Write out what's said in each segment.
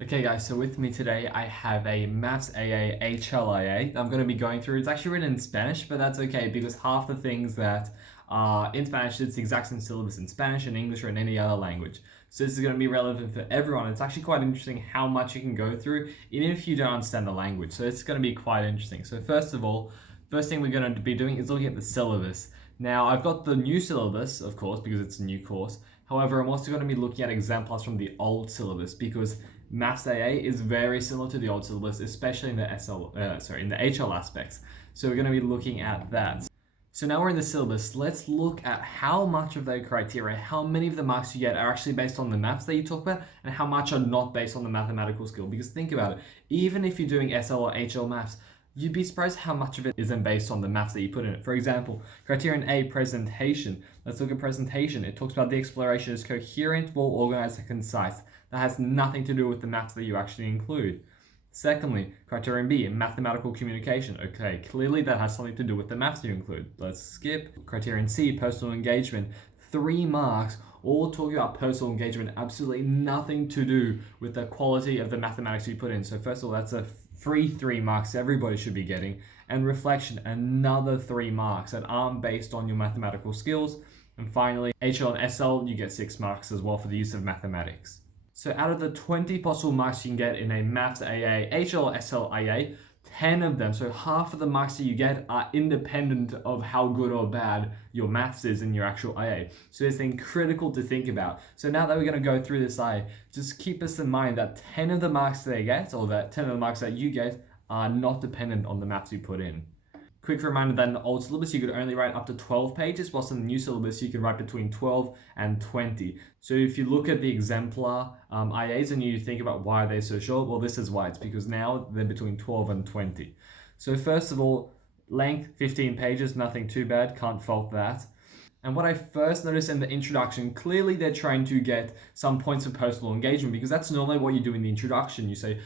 Okay guys, so with me today I have a Maths AA HLIA that I'm going to be going through. It's actually written in Spanish, but that's okay because half the things that are in Spanish, it's the exact same syllabus in Spanish and English or in any other language. So this is going to be relevant for everyone. It's actually quite interesting how much you can go through even if you don't understand the language. So it's going to be quite interesting. So first of all, first thing we're going to be doing is looking at the syllabus. Now I've got the new syllabus, of course, because it's a new course. However, I'm also going to be looking at exemplars from the old syllabus because Maths AA is very similar to the old syllabus, especially in the in the HL aspects. So we're going to be looking at that. So now we're in the syllabus. Let's look at how much of the criteria, how many of the marks you get are actually based on the maths that you talk about, and how much are not based on the mathematical skill. Because think about it, even if you're doing SL or HL maths, you'd be surprised how much of it isn't based on the maths that you put in it. For example, criterion A, presentation. Let's look at presentation. It talks about the exploration is coherent, well organized, and concise. That has nothing to do with the maths that you actually include. Secondly, criterion B, mathematical communication. Okay, clearly that has something to do with the maths you include. Let's skip. Criterion C, personal engagement. 3 marks, all talking about personal engagement, absolutely nothing to do with the quality of the mathematics you put in. So first of all, that's a free 3 marks everybody should be getting. And reflection, another 3 marks that aren't based on your mathematical skills. And finally, HL and SL, you get 6 marks as well for the use of mathematics. So out of the 20 possible marks you can get in a Maths AA, HL, SL, IA, 10 of them, so half of the marks that you get are independent of how good or bad your maths is in your actual IA. So it's then critical to think about. So now that we're going to go through this IA, just keep us in mind that 10 of the marks they get, or that 10 of the marks that you get, are not dependent on the maths you put in. Quick reminder that in the old syllabus you could only write up to 12 pages, whilst in the new syllabus you can write between 12 and 20. So if you look at the exemplar IAs and you think about why they're so short, well, this is why. It's because now they're between 12 and 20. So first of all, length 15 pages, nothing too bad, can't fault that. And what I first noticed in the introduction, clearly they're trying to get some points of personal engagement, because that's normally what you do in the introduction. You say,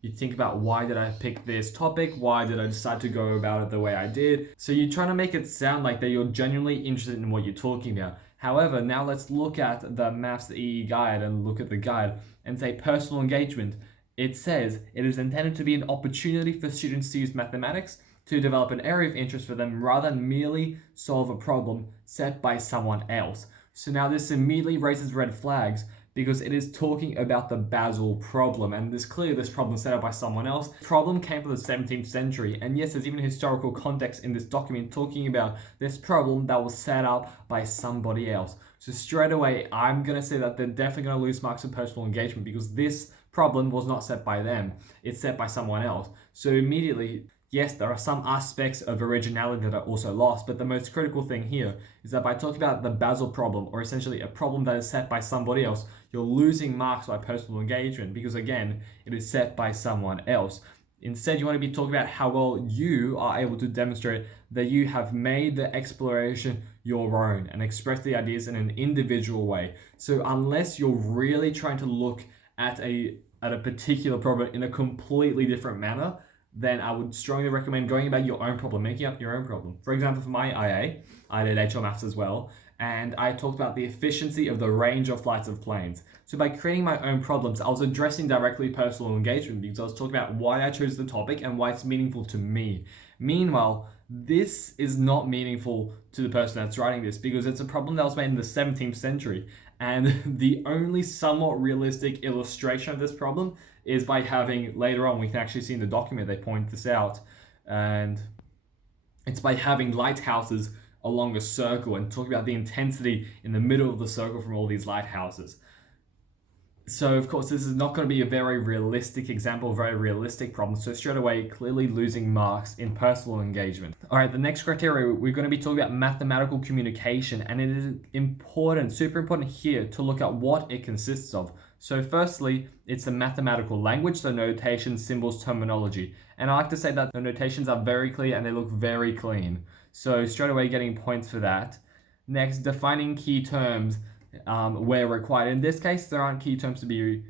you think about, why did I pick this topic? Why did I decide to go about it the way I did? So you're trying to make it sound like that you're genuinely interested in what you're talking about. However, now let's look at the Maths EE guide and look at the guide and say personal engagement. It says it is intended to be an opportunity for students to use mathematics to develop an area of interest for them rather than merely solve a problem set by someone else. So now this immediately raises red flags, because it is talking about the Basel problem, and there's clearly this problem set up by someone else. The problem came from the 17th century, and yes, there's even historical context in this document talking about this problem that was set up by somebody else. So straight away, I'm going to say that they're definitely going to lose marks for personal engagement, because this problem was not set by them, it's set by someone else. So immediately, yes, there are some aspects of originality that are also lost, but the most critical thing here is that by talking about the Basel problem, or essentially a problem that is set by somebody else, you're losing marks by personal engagement, because again, it is set by someone else. Instead, you want to be talking about how well you are able to demonstrate that you have made the exploration your own and express the ideas in an individual way. So unless you're really trying to look at a particular problem in a completely different manner, then I would strongly recommend going about your own problem, making up your own problem. For example, for my IA, I did HL Maths as well, and I talked about the efficiency of the range of flights of planes. So by creating my own problems, I was addressing directly personal engagement, because I was talking about why I chose the topic and why it's meaningful to me. Meanwhile, this is not meaningful to the person that's writing this, because it's a problem that was made in the 17th century. And the only somewhat realistic illustration of this problem is by having, later on, we can actually see in the document, they point this out, and it's by having lighthouses along a circle and talking about the intensity in the middle of the circle from all these lighthouses. So of course, this is not going to be a very realistic example, very realistic problem. So straight away, clearly losing marks in personal engagement. All right, the next criteria, we're going to be talking about mathematical communication, and it is important, super important here to look at what it consists of. So firstly, it's the mathematical language, so notation, symbols, terminology. And I like to say that the notations are very clear and they look very clean. So straight away getting points for that. Next, defining key terms where required. In this case, there aren't key terms to be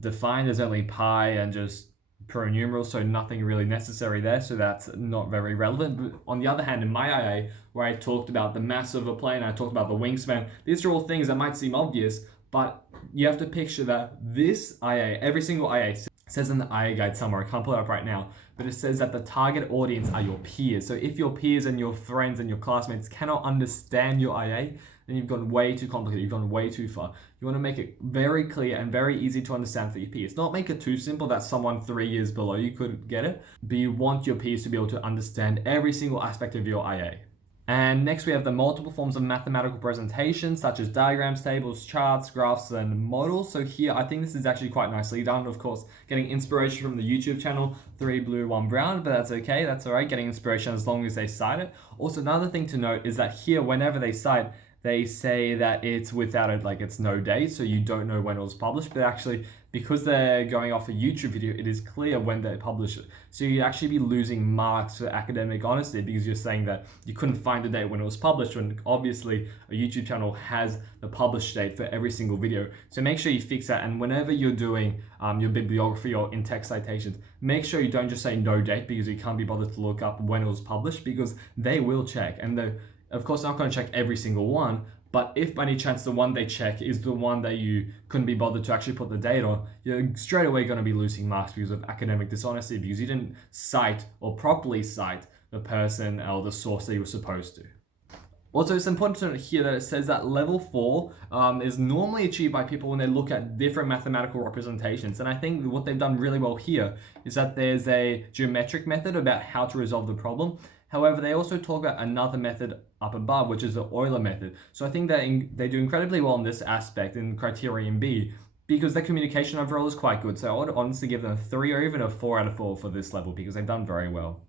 defined. There's only pi and just pro numerals, so nothing really necessary there, so that's not very relevant. But on the other hand, in my IA, where I talked about the mass of a plane, I talked about the wingspan, these are all things that might seem obvious, But you have to picture that this IA, every single IA says in the IA guide somewhere, I can't pull it up right now, but it says that the target audience are your peers. So if your peers and your friends and your classmates cannot understand your IA, then you've gone way too complicated, you've gone way too far. You want to make it very clear and very easy to understand for your peers. Not make it too simple that someone 3 years below you could get it, but you want your peers to be able to understand every single aspect of your IA. And next we have the multiple forms of mathematical presentation, such as diagrams, tables, charts, graphs, and models. So here, I think this is actually quite nicely done. Of course, getting inspiration from the YouTube channel, 3 blue, 1 brown, but that's okay, that's all right, getting inspiration as long as they cite it. Also, another thing to note is that here, whenever they cite, they say that it's without it, like it's no date, so you don't know when it was published, but actually, because they're going off a YouTube video, it is clear when they publish it. So you'd actually be losing marks for academic honesty because you're saying that you couldn't find the date when it was published, when obviously a YouTube channel has the published date for every single video. So make sure you fix that, and whenever you're doing your bibliography or in-text citations, make sure you don't just say no date because you can't be bothered to look up when it was published, because they will check, and they're of course not going to check every single one, but if by any chance the one they check is the one that you couldn't be bothered to actually put the date on, you're straight away going to be losing marks because of academic dishonesty, because you didn't cite or properly cite the person or the source that you were supposed to. Also, it's important to note here that it says that level 4 is normally achieved by people when they look at different mathematical representations. And I think what they've done really well here is that there's a geometric method about how to resolve the problem. However, they also talk about another method up above, which is the Euler method. So I think that they do incredibly well in this aspect in criterion B, because their communication overall is quite good. So I would honestly give them a 3 or even a 4 out of 4 for this level, because they've done very well.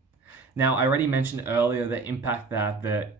Now, I already mentioned earlier the impact that the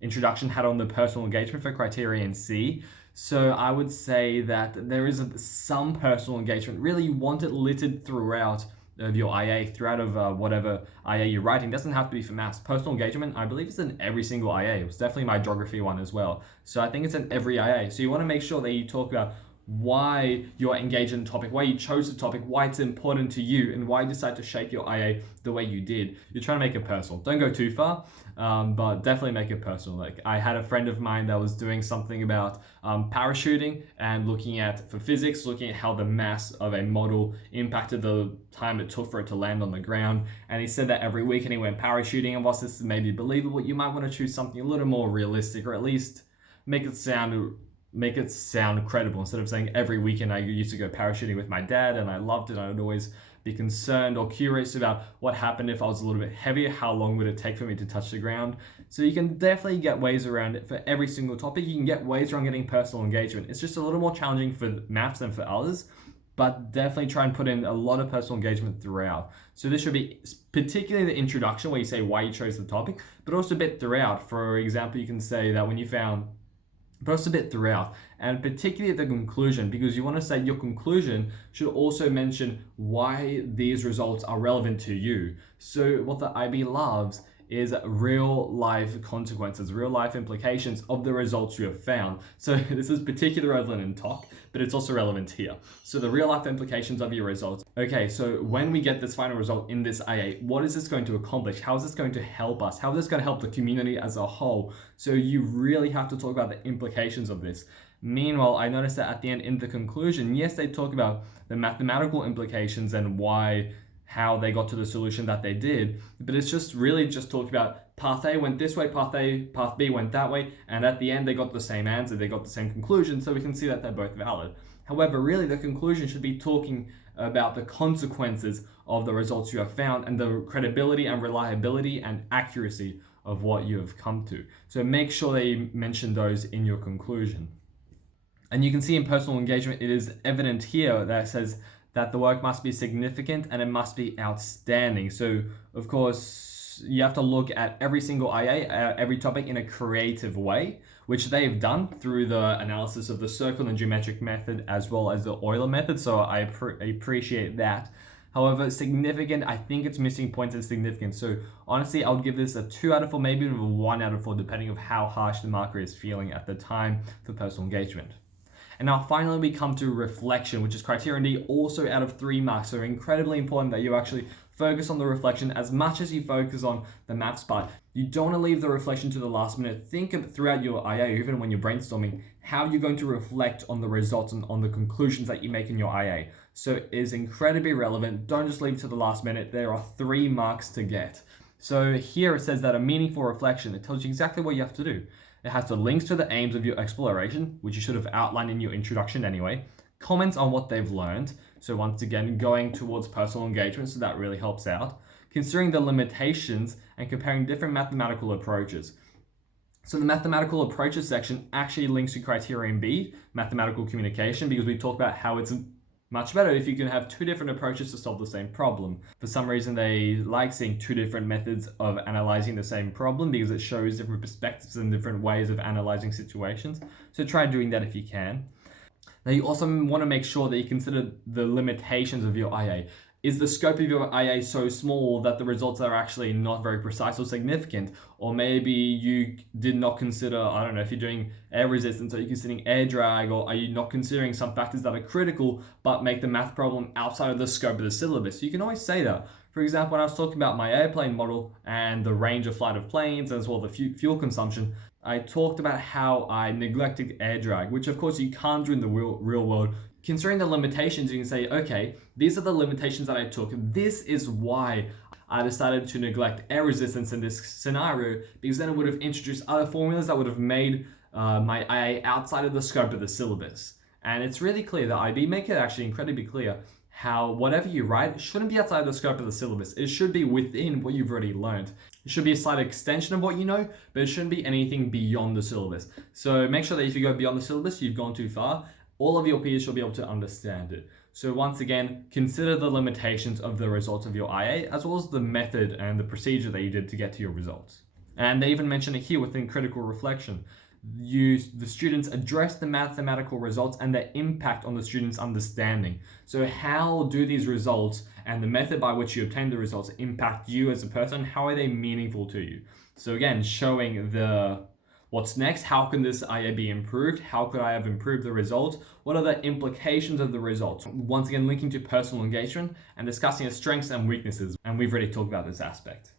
introduction had on the personal engagement for criterion C. So I would say that there is some personal engagement. Really, you want it littered throughout of your IA, throughout of whatever IA you're writing. It doesn't have to be for maths. Personal engagement, I believe, is in every single IA. It was definitely my geography one as well. So I think it's in every IA. So you want to make sure that you talk about why you're engaged in the topic, why you chose the topic, why it's important to you, and why you decide to shape your IA the way you did. You're trying to make it personal. Don't go too far, but definitely make it personal. Like, I had a friend of mine that was doing something about parachuting and looking at, for physics, looking at how the mass of a model impacted the time it took for it to land on the ground. And he said that every weekend he went parachuting, and whilst this is maybe believable, you might want to choose something a little more realistic, or at least make it sound credible. Instead of saying every weekend I used to go parachuting with my dad and I loved it, I would always be concerned or curious about what happened if I was a little bit heavier, how long would it take for me to touch the ground. So you can definitely get ways around it for every single topic. You can get ways around getting personal engagement. It's just a little more challenging for maths than for others, but definitely try and put in a lot of personal engagement throughout. So this should be particularly the introduction, where you say why you chose the topic, but also a bit throughout. For example, you can say that when you found, but also a bit throughout, and particularly at the conclusion, because you want to say your conclusion should also mention why these results are relevant to you. So what the IB loves is real life consequences, real life implications of the results you have found. So this is particularly relevant in TOC, but it's also relevant here. So the real life implications of your results. Okay, so when we get this final result in this IA, what is this going to accomplish? How is this going to help us? How is this going to help the community as a whole? So you really have to talk about the implications of this. Meanwhile, I noticed that at the end, in the conclusion, yes, they talk about the mathematical implications and how they got to the solution that they did, but it's just really just talking about path A went this way, path B went that way, and at the end they got the same answer, they got the same conclusion, so we can see that they're both valid. However, really the conclusion should be talking about the consequences of the results you have found and the credibility and reliability and accuracy of what you have come to. So make sure that you mention those in your conclusion. And you can see in personal engagement, it is evident here that it says that the work must be significant and it must be outstanding. So, of course, you have to look at every single IA, every topic in a creative way, which they've done through the analysis of the circle and geometric method as well as the Euler method. So I appreciate that. However, significant, I think it's missing points in significance. So honestly, I would give this a 2 out of 4, maybe even a 1 out of 4, depending on how harsh the marker is feeling at the time for personal engagement. And now finally we come to reflection, which is criterion D, also out of 3 marks. So incredibly important that you actually focus on the reflection as much as you focus on the maths part. You don't want to leave the reflection to the last minute. Think of throughout your IA, even when you're brainstorming, how you're going to reflect on the results and on the conclusions that you make in your IA. So it is incredibly relevant. Don't just leave it to the last minute. There are 3 marks to get. So here it says that a meaningful reflection, it tells you exactly what you have to do. It has the links to the aims of your exploration, which you should have outlined in your introduction anyway. Comments on what they've learned. So once again, going towards personal engagement, so that really helps out. Considering the limitations and comparing different mathematical approaches. So the mathematical approaches section actually links to criterion B, mathematical communication, because we talked about how it's much better if you can have 2 different approaches to solve the same problem. For some reason, they like seeing 2 different methods of analyzing the same problem because it shows different perspectives and different ways of analyzing situations. So try doing that if you can. Now you also want to make sure that you consider the limitations of your IA. Is the scope of your IA so small that the results are actually not very precise or significant? Or maybe you did not consider, I don't know, if you're doing air resistance, are you considering air drag, or are you not considering some factors that are critical but make the math problem outside of the scope of the syllabus? You can always say that. For example, when I was talking about my airplane model and the range of flight of planes as well as the fuel consumption, I talked about how I neglected air drag, which of course you can't do in the real world. Considering the limitations, you can say, okay, these are the limitations that I took. This is why I decided to neglect air resistance in this scenario, because then it would have introduced other formulas that would have made my IA outside of the scope of the syllabus. And it's really clear, the IB make it actually incredibly clear how whatever you write shouldn't be outside the scope of the syllabus. It should be within what you've already learned. It should be a slight extension of what you know, but it shouldn't be anything beyond the syllabus. So make sure that if you go beyond the syllabus, you've gone too far. All of your peers should be able to understand it. So once again, consider the limitations of the results of your IA, as well as the method and the procedure that you did to get to your results. And they even mention it here within critical reflection. The students address the mathematical results and their impact on the students' understanding. So how do these results and the method by which you obtain the results impact you as a person? How are they meaningful to you? So again, showing what's next, how can this IA be improved? How could I have improved the results? What are the implications of the results? Once again, linking to personal engagement and discussing its strengths and weaknesses. And we've already talked about this aspect.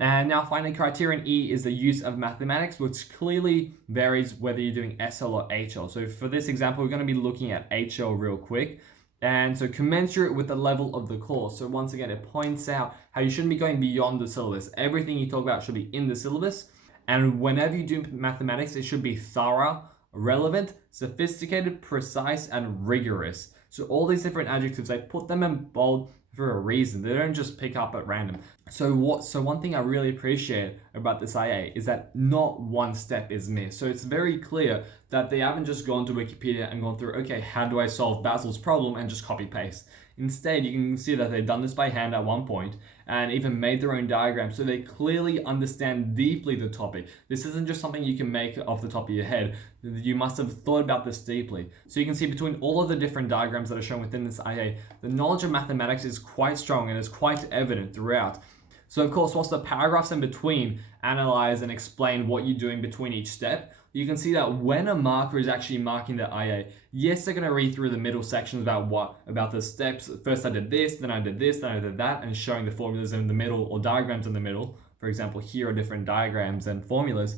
And now finally, criterion E is the use of mathematics, which clearly varies whether you're doing SL or HL. So for this example, we're going to be looking at HL real quick. And so commensurate with the level of the course. So once again, it points out how you shouldn't be going beyond the syllabus. Everything you talk about should be in the syllabus. And whenever you do mathematics, it should be thorough, relevant, sophisticated, precise, and rigorous. So all these different adjectives, they put them in bold for a reason. They don't just pick up at random. So one thing I really appreciate about this IA is that not one step is missed. So it's very clear that they haven't just gone to Wikipedia and gone through, okay, how do I solve Basil's problem, and just copy paste. Instead, you can see that they've done this by hand at one point and even made their own diagram, so they clearly understand deeply the topic. This isn't just something you can make off the top of your head. You must have thought about this deeply. So you can see between all of the different diagrams that are shown within this IA, the knowledge of mathematics is quite strong and is quite evident throughout. So of course, whilst the paragraphs in between analyze and explain what you're doing between each step, you can see that when a marker is actually marking the IA, yes, they're going to read through the middle sections about the steps. First I did this, then I did this, then I did that, and showing the formulas in the middle or diagrams in the middle. For example, here are different diagrams and formulas.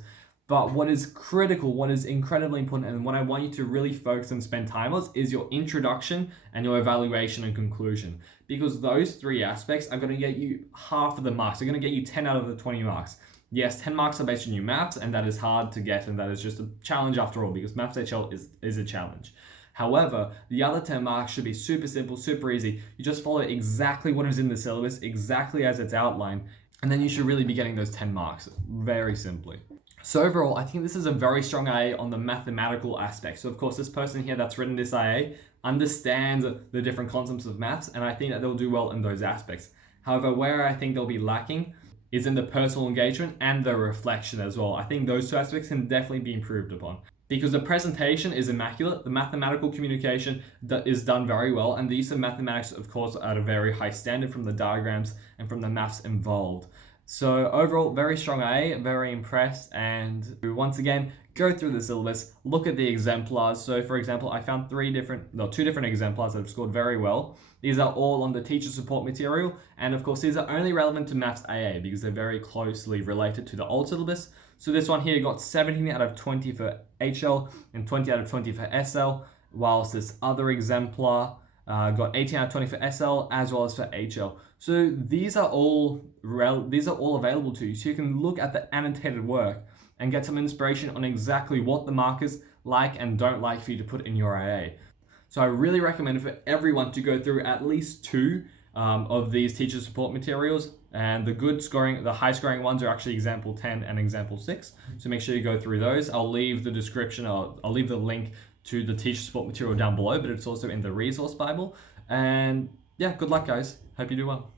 But what is critical, what is incredibly important, and what I want you to really focus and spend time on is your introduction and your evaluation and conclusion. Because those 3 aspects are going to get you half of the marks. They're going to get you 10 out of the 20 marks. Yes, 10 marks are based on your maths, and that is hard to get, and that is just a challenge after all, because maths HL is a challenge. However, the other 10 marks should be super simple, super easy. You just follow exactly what is in the syllabus, exactly as it's outlined, and then you should really be getting those 10 marks very simply. So overall, I think this is a very strong IA on the mathematical aspect. So of course, this person here that's written this IA understands the different concepts of maths, and I think that they'll do well in those aspects. However, where I think they'll be lacking is in the personal engagement and the reflection as well. I think those 2 aspects can definitely be improved upon. Because the presentation is immaculate, the mathematical communication is done very well, and the use of mathematics, of course, at a very high standard from the diagrams and from the maths involved. So overall, very strong IA, very impressed, and once again, go through the syllabus, look at the exemplars. So for example, I found two different exemplars that have scored very well. These are all on the teacher support material, and of course these are only relevant to Maths AA because they're very closely related to the old syllabus. So this one here got 17 out of 20 for HL and 20 out of 20 for SL, whilst this other exemplar got 18 out of 20 for SL as well as for HL. So these are all available to you, so you can look at the annotated work and get some inspiration on exactly what the markers like and don't like for you to put in your AA. So I really recommend for everyone to go through at least two of these teacher support materials, and the high scoring ones are actually example 10 and example 6. So make sure you go through those. I'll leave the description, I'll leave the link to the teacher support material down below, but it's also in the resource Bible. And yeah, good luck guys. Hope you do well.